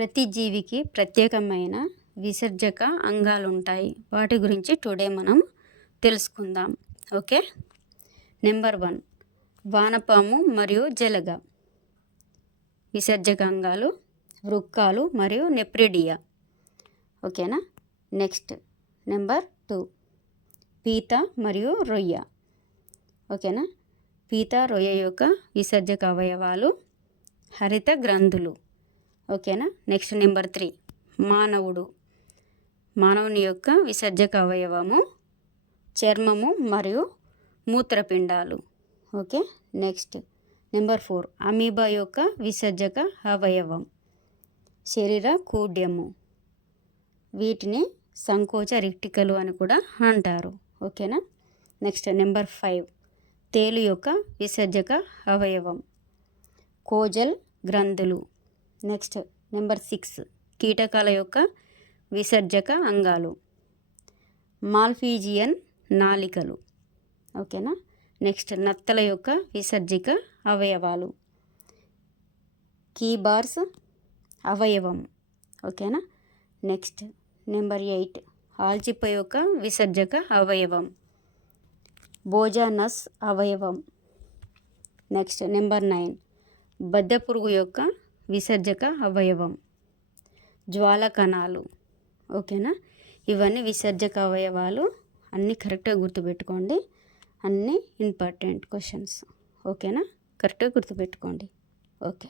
ప్రతి జీవికి ప్రత్యేకమైన విసర్జక అంగాలు ఉంటాయి. వాటి గురించి టుడే మనం తెలుసుకుందాం. ఓకే. నెంబర్ 1 వానపాము మరియు జలగ. విసర్జక అంగాలు వృక్కాలు మరియు నెప్రిడియా. ఓకేనా. నెక్స్ట్ నెంబర్ 2 పీత మరియు రొయ్య. ఓకేనా. పీత రొయ్య యొక్క విసర్జక అవయవాలు హరిత గ్రంథులు. ఓకేనా. నెక్స్ట్ నెంబర్ 3 మానవుని యొక్క విసర్జక అవయవము చర్మము మరియు మూత్రపిండాలు. ఓకే. నెక్స్ట్ నెంబర్ 4 అమీబా యొక్క విసర్జక అవయవం శరీర కూడ్యము. వీటిని సంకోచ రిక్టికలు అని కూడా అంటారు. ఓకేనా. నెక్స్ట్ నెంబర్ 5 తేలు యొక్క విసర్జక అవయవం కోజల్ గ్రంథులు. నెక్స్ట్ నెంబర్ 6 కీటకాల యొక్క విసర్జక అంగాలు మాల్ఫీజియన్ నాళికలు. ఓకేనా. నెక్స్ట్ నత్తల యొక్క విసర్జక అవయవాలు కీబార్స్ అవయవం. ఓకేనా. నెక్స్ట్ నెంబర్ 8 ఆల్చిప్ప యొక్క విసర్జక అవయవం బోజానస్ అవయవం. నెక్స్ట్ నెంబర్ 9 బద్దెపురుగు యొక్క విసర్జక అవయవం జ్వాల కణాలు. ఓకేనా. ఇవన్నీ విసర్జక అవయవాలు. అన్నీ కరెక్ట్గా గుర్తుపెట్టుకోండి. అన్నీ ఇంపార్టెంట్ క్వశ్చన్స్. ఓకేనా. కరెక్ట్గా గుర్తుపెట్టుకోండి. ఓకే.